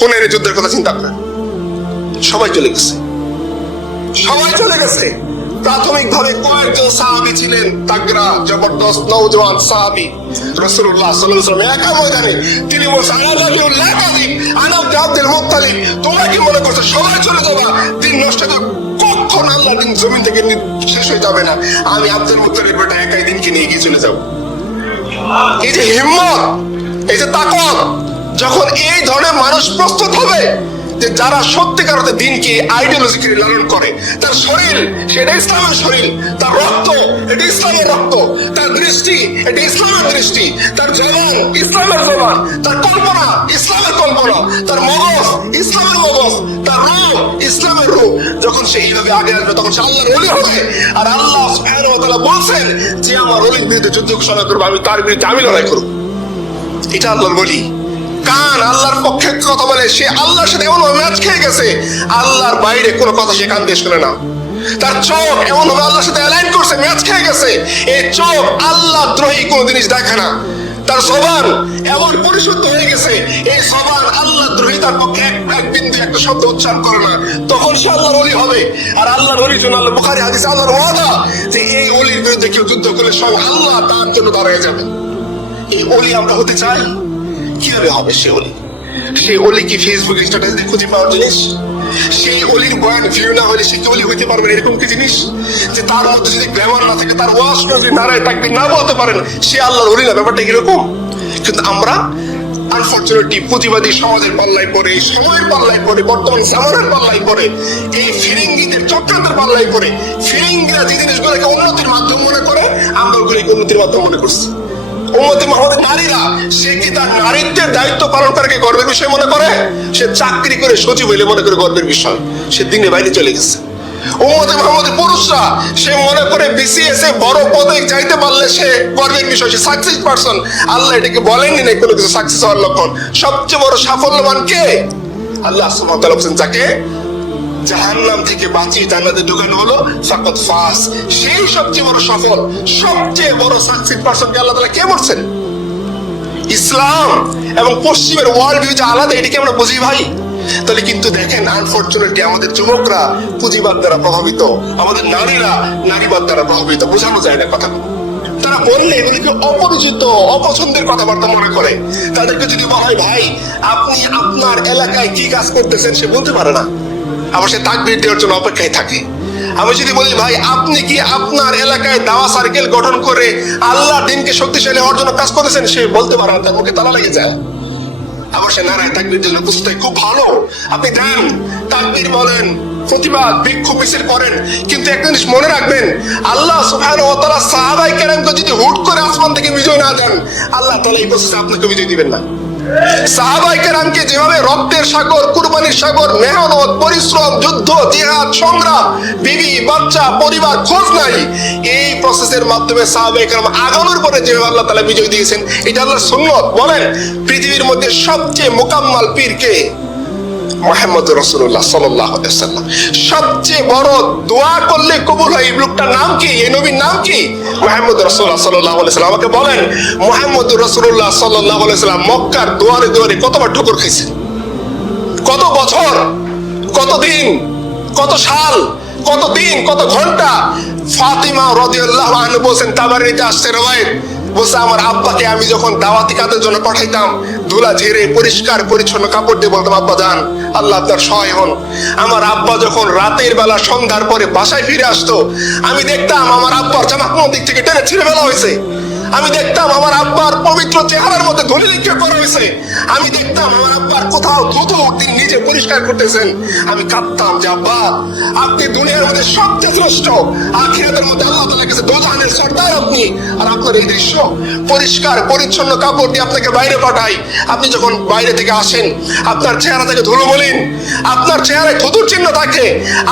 হুনাইনের যুদ্ধের কথা চিন্তা করেন, সবাই চলে গেছে, সবাই চলে গেছে। প্রাথমিকভাবে কয়েকজন সাহাবী ছিলেন তাগড়া জবরদস্ত নওজওয়ান সাহাবী, রাসূলুল্লাহ সাল্লাল্লাহু আলাইহি ওয়াসাল্লাম একা ময়দানে তিনি বলছেন আনা আব্দুল মুত্তালিব, তোমরা কি মনে করছো সবাই চলে যাবা, দিন নষ্ট হবে, কখন আল্লাহ দিন জমিন থেকে শেষ হয়ে যাবে না, আমি আব্দুল মুত্তালিব বেটা একাই দিনকে নিয়ে গিয়ে চলে যাবো। এই যে হিম্মত, এই যে তাকত, যখন এই ধরনের মানুষ প্রস্তুত হবে যে যারা সত্যিকার অর্থে দিনকে আইডিওলজিক্যালি লালন করে, তার শরীর সেটা ইসলামের শরীর, তার রক্ত এটা ইসলামের রক্ত, তার দৃষ্টি এটা ইসলামের দৃষ্টি, তার জবান ইসলামের জবান, তার কল্পনা ইসলামের কল্পনা, তার মগজ ইসলামের মগজ, তার রূপ ইসলামের রূপ, যখন সে এইভাবে আগে আসবে তখন সে আল্লাহর ওলি হবে। আর আল্লাহ সুবহানাহু ওয়া তাআলা বলছেন যে আমার ওলির বিরুদ্ধে যুদ্ধ ঘোষণা করবো, আমি তার বিরুদ্ধে আমি লড়াই করবো। এটা আল্লাহর ওলি। কান আল্লাহর পক্ষে কথা বলে, সে আল্লাহর সাথে এমন ম্যাচ খেয়ে গেছে, আল্লাহর বাইরে কোনো কথা সে কান দিয়ে শুনে না। তার চোখ এমন ভাবে আল্লাহর সাথে অ্যালাইন করছে, ম্যাচ খেয়ে গেছে, এই চোখ আল্লাহ দ্রোহী কোনো জিনিস দেখে না। তার জবান এমন পরিশুদ্ধ হয়ে গেছে, এই জবান আল্লাহ দ্রোহী তার পক্ষে এক বিন্দু একটা শব্দ উচ্চারণ করে না, তখন সে আল্লাহর ওলি হবে। আর আল্লাহর ওলির জন্য আল্লাহ বুখারী হাদিসে আল্লাহর ওয়াদা যে এই ওলির বিরুদ্ধে কেউ যুদ্ধ করলে স্বয়ং আল্লাহ তার জন্য দাঁড়িয়ে যাবে। এই ওলি আমরা হতে চাই, কিভাবে হবে সে ওলি? সেই ওলি কি ফেসবুক স্ট্যাটাস দিয়ে খুঁজে পাওয়ার জিনিস? সেই ওলির বয়ান ভিউ না হলে সে কি ওলি হইতে পারবে এরকম কি জিনিস? যে তার মধ্যে যদি গ্ল্যামার না থাকে, তার ওয়াজ যদি নারায় তাকবীর না বলতে পারেন, সে আল্লাহর ওলি না। ব্যাপারটা কিরকম? কিন্তু আমরা আনফরচুনেটলি পুঁজিবাদী সমাজের পাল্লায় পড়ে, এই সময়ের পাল্লায় পড়ে, বর্তমান জামানার পাল্লায় পড়ে, এই ফিরিঙ্গিদের চক্রান্তের পাল্লায় পড়ে, ফিরিঙ্গিরা যে জিনিসগুলোকে উন্নতির মাধ্যম মনে করে, আমরা ওগুলোকে উন্নতির মাধ্যম মনে করছি। উম্মতে মুহাম্মাদের নারীরা, সে কি তার নারীত্বের দায়িত্ব পালন করাকে গর্বের বিষয় মনে করে? সে চাকরি করে সচিব হইলে মনে করে গর্বের বিষয়, সে দিনে বাইরে চলে গেছে। উম্মতে মুহাম্মাদের পুরুষরা, সে মনে করে বিসিএস এ বড় পদে যাইতে পারলে সে গর্বের বিষয়, সে সাকসেস পারসন। আল্লাহ এটাকে বলেননি না কোনো কিছু সাকসেস হওয়ার লক্ষণ। সবচেয়ে বড় সাফল্যবান কে? আল্লাহ সুবহানাহু ওয়া তাআলা বলেন, যাকে জাহান্নাম থেকে বাঁচিয়ে জান্নাতে ঢোকানো হলো ফাকাত ফাস, সেই সবচেয়ে বড় সফল, সবচেয়ে বড় সাকসেস পারসন কে আল্লাহ তাআলা কে বলছেন? ইসলাম এবং পশ্চিমের ওয়ার্ল্ড ভিউ যে আলাদা, এটাকে আমরা বুঝি ভাই। তাহলে কিন্তু দেখেন আনফরচুনেটলি আমাদের যুবকরা পুঁজিবাদ দ্বারা প্রভাবিত, আমাদের নারীরা নারীবাদ দ্বারা প্রভাবিত, বোঝানো যায় না কথা। তারা বললে এগুলিকে অপরিচিত অপছন্দের কথাবার্তা মনে করে। তাদেরকে যদি বলা হয় ভাই আপনি আপনার এলাকায় কি কাজ করতেছেন, সে বলতে পারে না, আবার সে তাকবীর দেওয়ার জন্য অপেক্ষায় থাকে। আমি যদি বলি ভাই আপনি কি আপনার এলাকায় দাওয়া সার্কেল গঠন করে আল্লাহর দ্বীনকে শক্তিশালী হওয়ার জন্য কাজ করতেছেন, সে বলতে পারে না, তার মুখে তালা লেগে যায়। আবার সে নারায় তাকবীর দিলে বুঝতে খুব ভালো, আপনি দেন তাকবীর বলেন, প্রতিবাদ বিক্ষোভ মিছিল করেন, কিন্তু একটা জিনিস মনে রাখবেন, আল্লাহ সুবহানাহু ওয়া তাআলা সাহাবায়ে কেরামকে যদি হুট করে আসমান থেকে বিজয় না দেন, আল্লাহ তাআলা এই প্রসেসে আপনাকে বিজয় দিবেন না। সাহাবায়ে কেরামকে যেভাবে রক্তের সাগর, কুরবানির সাগর, মেহনত, পরিশ্রম, যুদ্ধ, জিহাদ, সংগ্রাম, বিবি বাচ্চা পরিবার খোঁজ নাই, এই প্রসেসের মাধ্যমে সাহাবায়ে কেরাম আগানোর পরে যেভাবে আল্লাহ তাআলা বিজয় দিয়েছেন, এটা আল্লাহর সুন্নাত। বলেন পৃথিবীর মধ্যে সবচেয়ে মুকাম্মাল পীর কে? মুহাম্মদুর রাসূলুল্লাহ সাল্লাল্লাহু আলাইহি ওয়াসাল্লাম। সবচেয়ে বড় দোয়া করলে কবুল হয়, এই লোকটার নাম কি? এই নবীর নাম কি? মুহাম্মদুর রাসূলুল্লাহ সাল্লাল্লাহু আলাইহি ওয়াসাল্লাম। আমাকে বলেন মুহাম্মদুর রাসূলুল্লাহ সাল্লাল্লাহু আলাইহি ওয়াসাল্লাম মক্কার দুয়ারে দুয়ারে কতবার ঠোকর খাইছেন? কত বছর, কত দিন, কত সাল, কত দিন, কত ঘন্টা? ফাতিমা রাদিয়াল্লাহু আনহা বলেন, তাবারীতে আসছে রওয়ায়াত, বলছে আমার আব্বাকে আমি যখন দাওয়াতি কাজের জন্য পাঠাইতাম, ধুলা ঝেড়ে পরিষ্কার পরিচ্ছন্ন কাপড় দিয়ে বলতাম আব্বা যান, আল্লাহ আপনার সহায় হন। আমার আব্বা যখন রাতের বেলা সন্ধ্যার পরে বাসায় ফিরে আসতো, আমি দেখতাম আমার আব্বার জামা কোন দিক থেকে টেনে ছিঁড়ে ফেলা হয়েছে, আমি দেখতাম আমার আব্বার পবিত্র চেহারার মধ্যে ধুলি লিখে করা হয়েছে, আমি দেখতাম আমার আব্বার কোথাও ধুতো তিনি নিজে পরিষ্কার করতেছেন। আমি কাঁদতাম যে আব্বা আপনি দুনিয়ার মধ্যে সবচেয়ে শ্রেষ্ঠ, আখিরাতের মধ্যে আল্লাহ তাআলার কাছে দোজাহানের সর্দার আপনি, আর আপনার এই দৃশ্য পরিষ্কার পরিচ্ছন্ন কাপড় দিয়ে আপনাকে বাইরে পাঠাই, আপনি যখন বাইরে থেকে আসেন আপনার চেহারা থেকে ধুলো মলিন, আপনার চেহারায় থুতুর চিহ্ন থাকে,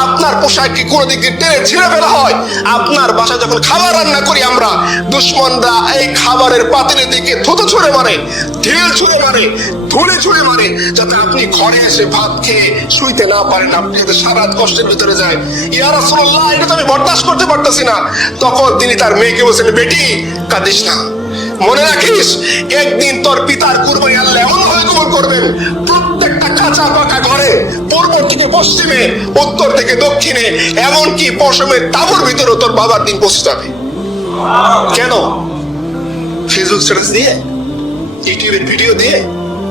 আপনার পোশাক কি কোনো দিকে টেনে ছিঁড়ে ফেলা হয়, আপনার বাসায় যখন খাবার রান্না করি আমরা, দুশমনরা এই খাবারের পাতিলের দিকে থুতু ছুঁড়ে মারে, ঢিল ছুঁড়ে মারে, ধুলে ছুঁড়ে মারে, যাতে আপনি ঘরে এসে ভাত খেয়ে শুইতে না পারেন, আপনি যাতে সারা রাত কষ্টের ভিতরে যায়। ইয়া রাসূলুল্লাহ এটা তো আমি বরদাস্ত করতে পারতেছি না। তখন তিনি তার মেয়েকে বলছেন, বেটি কাঁদিস না, মনে রাখিস একদিন তোর পিতার কুরবানি আল্লাহ এমন ভাবে কবুল করবেন, প্রত্যেকটা কাঁচা পাকা ঘরে, পূর্ব থেকে পশ্চিমে, উত্তর থেকে দক্ষিণে, এমনকি পশমের তাঁবুর ভিতরে তোর বাবার দিন পৌঁছে যাবে। কেন? ফেসবুক স্ট্যাটাস দিয়ে, ইউটিউবের ভিডিও দিয়ে,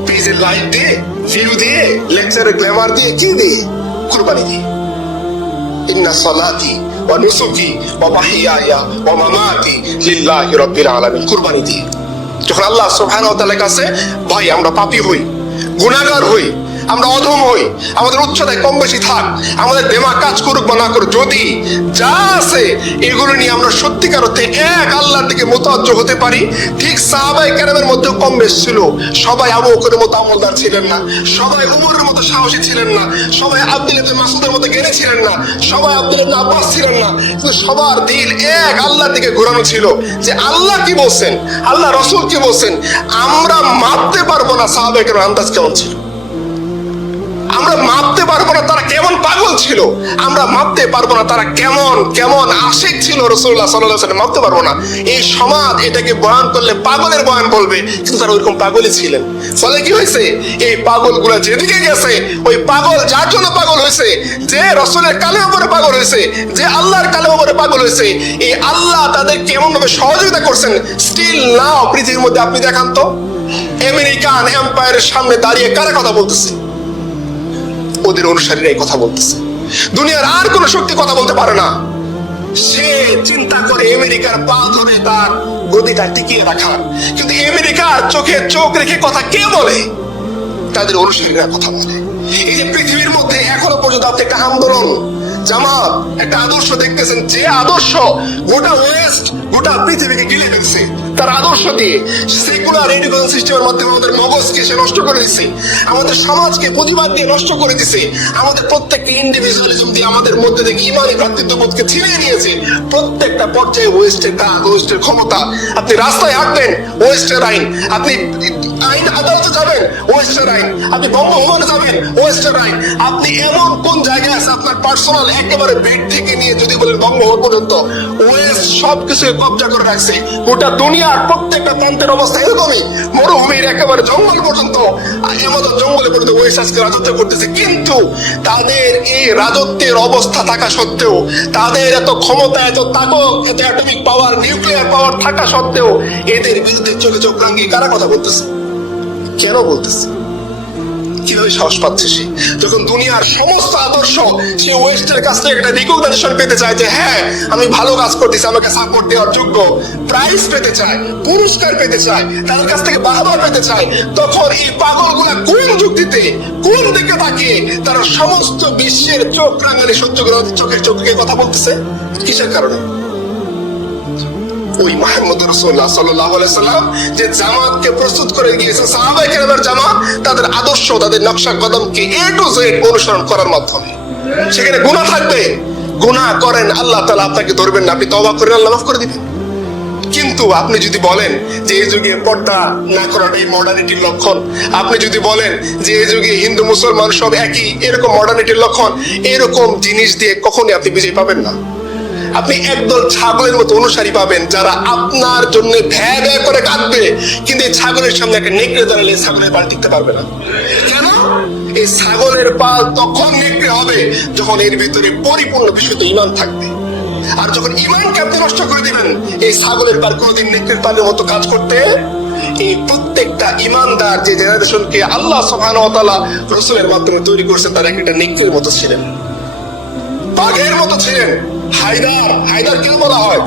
পেজের লাইক দিয়ে, ভিউ দিয়ে, লেকচারের গ্ল্যামার দিয়ে, কি দিয়ে? কুরবানি দিয়ে। ইন্না সালাতি ওয়া নুসুকি ওয়া মাহইয়ায়া ওয়া মামাতি লিল্লাহি রাব্বিল আলামিন, কুরবানি দিয়ে। যখন আল্লাহ সুবহানাহু ওয়া তাআলার কাছে ভাই আমরা পাপী হই, গুনাহগার হই, আমরা অধম হই, আমাদের উচ্চতায় কম বেশি থাক, আমাদের দিমাগ কাজ করুক বা না করুক, যদি যা আছে এগুলো নিয়ে আমরা সত্যিকার অর্থে এক আল্লাহর দিকে মুতাওয়াজ্জহ হতে পারি, ঠিক সাহাবায়ে কেরামের মধ্যে কম বেশ ছিল। সবাই আবু বকরের মতো আমলদার ছিলেন না, সবাই উমরের মতো সাহসী ছিলেন না, সবাই আব্দুল্লাহ ইবনে মাসউদের মতো জ্ঞানী ছিলেন না, সবাই আব্দুল্লাহ ইবনে আব্বাস ছিলেন না, কিন্তু সবার দিল এক আল্লাহর দিকে ঘোরানো ছিল যে আল্লাহ কি বলছেন, আল্লাহ রাসূল কি বলছেন। আমরা মাপতে পারবো না সাহাবায়ে কেরামের আন্দাজ কেমন ছিল, আমরা মাপতে পারবো না তারা কেমন পাগল ছিল, আমরা মাপতে পারবো না তারা কেমন কেমন আশিক ছিল রাসূলুল্লাহ সাল্লাল্লাহু আলাইহি ওয়াসাল্লাম, মাপতে পারবো না। এই সমাজ এটাকে বয়ান করলে পাগলের বয়ান বলবে, কিন্তু তারা ওইরকম পাগলই ছিলেন। ফলে কি হয়েছে, এই পাগলগুলা যেদিকে গেছে, ওই পাগল যার জন্য পাগল হয়েছে, যে রাসূলের কালেমার উপরে পাগল হয়েছে, যে আল্লাহর কালেমার উপরে পাগল হয়েছে, এই আল্লাহ তাদের কেমন ভাবে সহযোগিতা করছেন। স্টিল নাও পৃথিবীর মধ্যে আপনি দেখান তো, আমেরিকান এম্পায়ারের সামনে দাঁড়িয়ে কারা কথা বলতেছে? ওদের অনুসারীরা এই কথা বলতেছে। দুনিয়ার আর কোন শক্তি কথা বলতে পারে না। সে চিন্তা করে আমেরিকার পা ধরে তার গদিটা টিকিয়ে রাখার, কিন্তু আমেরিকার চোখে চোখ রেখে কথা কে বলে? তাদের অনুসারীরা কথা বলে। এই যে পৃথিবীর মধ্যে এখনো পর্যন্ত আপনি একটা আন্দোলন, জামাত, একটা আদর্শ দেখতেছেন, যে আদর্শ গোটা ওয়েস্ট, গোটা পৃথিবীকে গিলে ফেলছে। তার আদর্শ দিয়ে সেকুলার এডুকেশন সিস্টেমের মাধ্যমে আমাদের মগজকে সে নষ্ট করে দিচ্ছে, আমাদের সমাজকে প্রতিবাদ দিয়ে নষ্ট করে দিচ্ছে, আমাদের প্রত্যেকটা ইন্ডিভিজুয়ালিজম দিয়ে আমাদের মধ্যে থেকে ইমানি ভ্রাতৃত্ববোধকে ছিনিয়ে নিয়েছে। প্রত্যেকটা পর্যায়ে ওয়েস্টের কাজ, ওয়েস্টের ক্ষমতা। আপনি রাস্তায় হাঁটবেন, ওয়েস্টের আইন। আপনি আইন আদালতে যাবেন, ওয়েস্টের আইন। আপনি বঙ্গভবনে যাবেন, ওয়েস্টের আইন। আপনি এমন কোন জায়গায় আছে আপনার পার্সোনাল একেবারে বেড থেকে নিয়ে যদি বলেন বঙ্গভবন পর্যন্ত, ওয়েস্ট সবকিছু কবজা করে রাখছে। গোটা দুনিয়ার প্রত্যেকটা প্রান্তের অবস্থা এরকমই, মরুভূমির একেবারে জঙ্গল পর্যন্ত, আমাদের জঙ্গলে পর্যন্ত ওয়েস্ট আজকে রাজত্ব করতেছে। কিন্তু তাদের এই রাজত্বের অবস্থা থাকা সত্ত্বেও, তাদের এত ক্ষমতা, এত তাকত, এত অ্যাটমিক পাওয়ার, নিউক্লিয়ার পাওয়ার থাকা সত্ত্বেও, এদের বিরুদ্ধে চোখে চোখ রাঙিয়ে কারা কথা বলতেছে? কেন বলতেছে? কিভাবে সাহস পাচ্ছে সে? যখন দুনিয়ার সমস্ত আদর্শ সে ওয়েস্টের কাছ থেকে একটা রিকগনিশন পেতে চায় যে হ্যাঁ আমি ভালো কাজ করতেছি, আমাকে সাপোর্ট দেওয়ার যোগ্য, প্রাইজ পেতে চায়, পুরস্কার পেতে চায়, তাদের কাছ থেকে বাহবা পেতে চায়, তখন এই পাগলগুলা কোন যুক্তিতে, কোন দিকে তাকিয়ে তারা সমস্ত বিশ্বের চোখ রাঙানি সহ্য করে চোখের চোখে কথা বলতেছে? কিসের কারণে? ওই মুহাম্মদ রাসূলুল্লাহ সাল্লাল্লাহু আলাইহি সাল্লাম যে জামাতকে প্রস্তুত করে গিয়েছে, সাহাবায়ে কেরামের জামাত, তাদের আদর্শ, তাদের নকশা কদমকে এ টু জেড অনুসরণ করার মাধ্যমে। সেখানে গুনাহ থাকবে, গুনাহ করেন, আল্লাহ তাআলা আপনাকে ধরবেন না, আপনি তওবা করেন, আল্লাহ মাফ করে দিবেন। কিন্তু আপনি যদি বলেন যে এই যুগে পর্দা না করাটাই মডার্নিটির লক্ষণ, আপনি যদি বলেন যে এই যুগে হিন্দু মুসলমান সব একই, এরকম মডার্নিটির লক্ষণ, এরকম জিনিস দিয়ে কখনোই আপনি বিজয় পাবেন না। আপনি একদল ছাগলের মতো অনুসারী পাবেন যারা আপনার জন্য ভ্যা ভ্যা করে কাঁদবে, কিন্তু এই ছাগলের সামনে একটা নেকড়ে দাঁড়ালে ছাগলের পাল টিকতে পারবে না। কেন? এই ছাগলের পাল তখন নেকড়ে হবে যখন এর ভিতরে পরিপূর্ণ বিশুদ্ধ ঈমান থাকবে। আর যখন ঈমানকে আপনি নষ্ট করে দিবেন, এই ছাগলের পাল কোনোদিন নেকড়ের পালের মতো কাজ করতে। এই প্রত্যেকটা ঈমানদার যে জেনারেশনকে আল্লাহ সুবহানাহু ওয়া তাআলা রাসূলের মাধ্যমে তৈরি করেছেন, তারা একটা নেকড়ের মতো ছিলেন, বাঘের মতো ছিলেন। হায়দার কেন বলা হয়?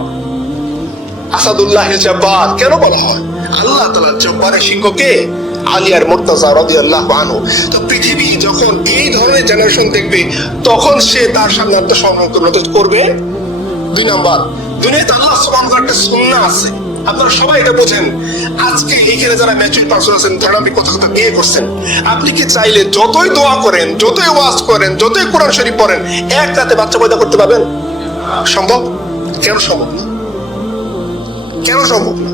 আসাদুল্লাহ জব্বার কেন বলা হয়? আল্লাহ তাআলার জব্বারের শিক্ষককে আলী আর মুর্তাজা রাদিয়াল্লাহু আনহু। তো পৃথিবী যখন এই ধরনের জেনারেশন দেখবে, তখন সে তার সামনে আত্মসমর্পণ করবে। 2 নাম্বার, দুনিয়াতে আল্লাহ সুবহানাহু ওয়া তাআলার একটা সুন্নাহ আছে, আপনারা সবাই এটা বোঝেন। আজকে এখানে যারা ম্যাচুর পার্সন আছেন, যারা আপনি কথা কথা বিয়ে করছেন, আপনি কি চাইলে যতই দোয়া করেন, যতই ওয়াজ করেন, যতই কোরআন শরীফ পড়েন, এক রাতে বাচ্চা পয়দা করতে পারবেন? সম্ভব? কেন সম্ভব না? কেন সম্ভব না?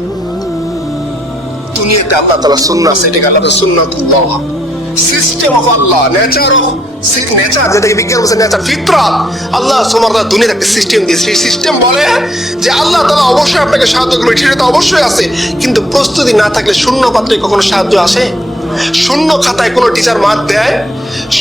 দুনিয়াতে আল্লাহ তাআলার সুন্নাহ আছে, এটাকে আল্লাহ তাআলার সুন্নাতুল্লাহ, সিস্টেম অফ আল্লাহ, নেচার যেটাকে বিজ্ঞান বলছে নেচার, ফিতরাত। আল্লাহ সুবহানাহু ওয়া তাআলা দুনিয়াতে একটা সিস্টেম দিয়েছে। সেই সিস্টেম বলে যে আল্লাহ তাআলা অবশ্যই আপনাকে সাহায্য করবে, সেটা তো অবশ্যই আছে, কিন্তু প্রস্তুতি না থাকলে শূন্য পাত্রে কখনো সাহায্য আসে? শূন্য খাতায় কোনো টিচার মার্ক দেয়?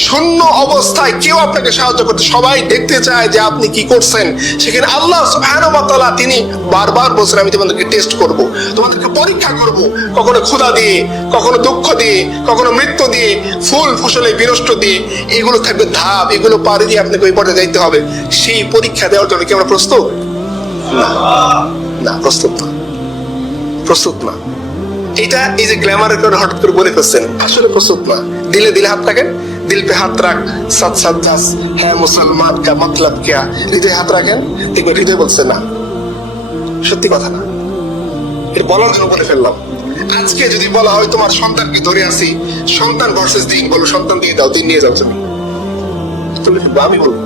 শূন্য অবস্থায় কেউ আপনাকে সাহায্য করতে, সবাই দেখতে চায় যে আপনি কি করছেন। সেখানে আল্লাহ সুবহানাহু ওয়া তাআলা তিনি বারবার বলছেন, আমি তোমাদেরকে টেস্ট করব, তোমাদেরকে পরীক্ষা করব, কখনো ক্ষুধা দিয়ে, কখনো দুঃখ দিয়ে, কখনো মৃত্যু দিয়ে, ফুল ফসলে বিনষ্ট দিয়ে, এগুলো থাকবে ধাপ, এগুলো পারে দিয়ে আপনাকে ওই পর্যায়ে যাইতে হবে। সেই পরীক্ষা দেওয়ার জন্য কি আমরা প্রস্তুত? না, প্রস্তুত না, প্রস্তুত না। এটা এই যে গ্ল্যামারের কারণে হঠাৎ করে বলে ফেলছেন, আসলে প্রস্তুত না। দিলে দিলে হাত রাখেন, দিল পে হাত রাখ, সাত সাত দাস হ্যাঁ মুসলমান কা মতলব क्या, হৃদয়ে হাত রাখেন, দেখবেন হৃদয় বলছে না, সত্যি কথা না। এটা বলার জন্য বলে ফেললাম। আজকে যদি বলা হয় তোমার সন্তানকে ধরে আসি, সন্তান ভার্সেস দিন, বলো সন্তান দিয়ে দাও, দিন নিয়ে যাও তুমি, আমি বলবো।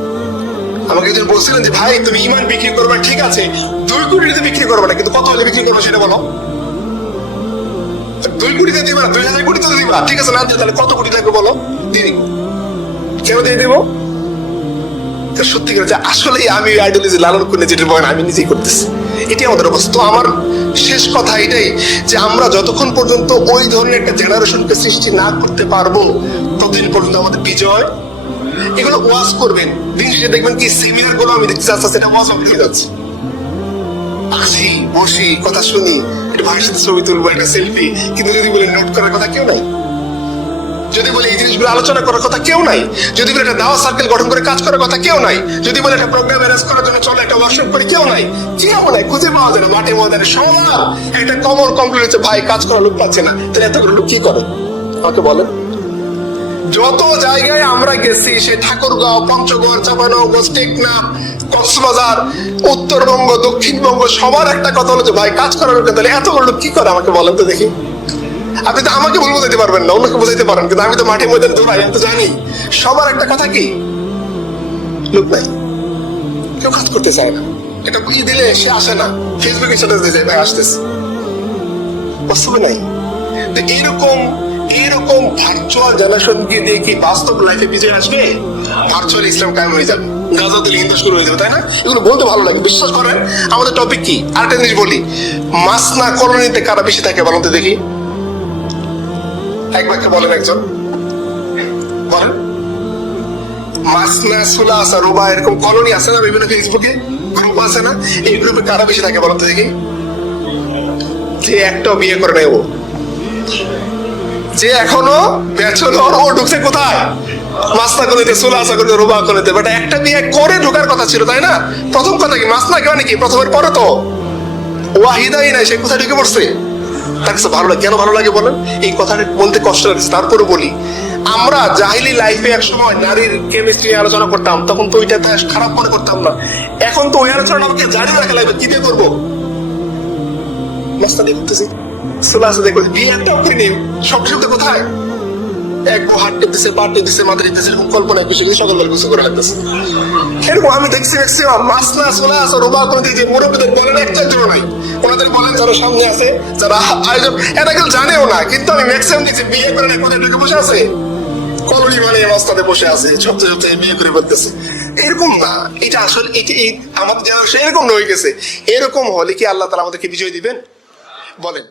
আমাকে একজন বলছিলেন যে ভাই তুমি ইমান বিক্রি করবে, ঠিক আছে 2 কোটিতে বিক্রি করবে না, কিন্তু কত হলে বিক্রি করবে সেটা বলো। 2 কোটিতে দিবা না, 2000 কোটিতে দিবা, ঠিক আছে না, তাহলে কত কোটি লাগবে বলো, দিয়ে দিব। কেন দিয়ে দেবো? সত্যি করে আসলে আমি আইডিওলজি লালন করে যেটা বলেন আমি নিজেই করতেছি, এটাই আমাদের অবস্থা। তো আমার শেষ কথা এটাই যে আমরা যতক্ষণ পর্যন্ত ওই ধরনের একটা জেনারেশনকে সৃষ্টি না করতে পারবো, ততদিন পর্যন্ত আমাদের বিজয়। এগুলো ওয়াজ করবেন, দিন শেষে দেখবেন কি সেমিনার গুলো আমি দেখতে চাচ্ছি, সেটা ওয়াজ হয়ে যাচ্ছে। আসি বসি কথা শুনি, একটা ভাইয়ের সাথে ছবি তুলবো, একটা সেলফি, কিন্তু যদি বলে নোট করার কথা কেউ নাই, যদি বলে এই জিনিসগুলো আলোচনা করার কথা কেউ নাই, যদি বলে একটা দাওয়া সার্কেল গঠন করে কাজ করার কথা কেউ নাই, যদি বলে একটা প্রোগ্রাম অ্যারেঞ্জ করার জন্য চলে একটা ওয়ার্কশপ করে কেউ নাই, কেউ নাই, খুঁজে পাওয়া যায় না মাঠে ময়দানে। সবার একটা কমন কমপ্লেন হচ্ছে ভাই কাজ করার লোক পাচ্ছে না। তাহলে এতগুলো লোক কি করে আমাকে বলেন? যত জায়গায় আমরা গেছি, সে ঠাকুরগাঁও, পঞ্চগড়, চাঁপাইনবাবগঞ্জ, টেকনাফ, কক্সবাজার, উত্তরবঙ্গ, দক্ষিণবঙ্গ, সবার একটা কথা হলো যে ভাই কাজ করার লোক, তাহলে এতগুলো লোক কি করে আমাকে বলেন তো দেখি। আপনি তো আমাকে বলবো দিতে পারবেন না, অন্যকে বোঝাইতে পারেন, কিন্তু আমি তো মাঠে ময়দানে দৌড়াই, আমি তো জানি সবার একটা কথা কি, লোক নাই, কেউ কাজ করতে চায় না। এটা বুঝিয়ে দিলে সে আসে না, ফেসবুকে স্ট্যাটাস দিয়ে যায় ভাই আসতেছে, বাস্তবে নাই। তো এইরকম ভার্চুয়াল জেনারেশনকে দিয়ে কি বাস্তব লাইফে বিজয় আসবে? ভার্চুয়াল ইসলাম কায়েম হয়ে যাবে, গাজা দিলে হিন্দু শুরু হয়ে যাবে, তাই না? এগুলো বলতে ভালো লাগে, বিশ্বাস করেন। আমাদের টপিক কি? আরেকটা জিনিস বলি, মাসনা কলোনিতে কারা বেশি থাকে বলুন তো দেখি, এক বাক্যে বলেন, একজন বলেন। মাসনা, সুলাসা, রুবা, এরকম কলোনি আছে না বিভিন্ন ফেসবুকে গ্রুপ আছে না, এই গ্রুপে কারা বেশি থাকে বলুন তো দেখি? যে একটাও বিয়ে করে নেই, ও যে এখনো ব্যাচেলর, ও ঢুকছে কোথায়? মাসনা কলোনিতে, সুলাসা কলোনিতে, রুবা কলোনিতে। বাট একটা বিয়ে করে ঢোকার কথা ছিল, তাই না? প্রথম কথা কি মাসনা কে মানে কি? প্রথমের পরে তো ওয়াহিদাই নাই, সে কোথায় ঢুকে পড়ছে? তার কাছে ভালো লাগে। কেন ভালো লাগে বলেন? এই কথাটা বলতে কষ্ট লাগছে, তারপরে বলি। আমরা জাহিলি লাইফে এক সময় নারীর কেমিস্ট্রি আলোচনা করতাম, তখন তো ওইটা খারাপ মনে করতাম না। এখন তো ওই আলোচনা আমাকে জারি রাখা লাগবে, কি দিয়ে করবো? মাস্তা দিয়ে করতেছি, সুলাসা দিয়ে করতেছি, বিয়ে একটাও করিনি। সব শুনতে কোথায়? এক বউ হাত টেপতেছে, পা টেপতেছে, মাথা টেপতেছে, এরকম কল্পনায় খুশি সকালবেলা কিছু করে লাগতেছে। এরকম আমি দেখছি ম্যাক্সিমাম মাসনা, সুলাসা, রুবা কলোনি যে মুরব্বীদের বলেন একটার জন্য নাই, ওনাদের বলেন যারা সামনে আছে, যারা আয়োজন, এরা কেউ জানেও না, কিন্তু আমি ম্যাক্সিমাম দেখছি বিয়ে করে না, কোথায় ঢুকে বসে আছে, কলোনি মানে মাস্তাতে বসে আছে, সত্যি সত্যি বিয়ে করে ফেলতেছে। এরকম না, এটা আসলে আমাদের জেনারেশন এরকম হয়ে গেছে। এরকম হলে কি আল্লাহ তাআলা আমাদেরকে বিজয় দিবেন? বলেন।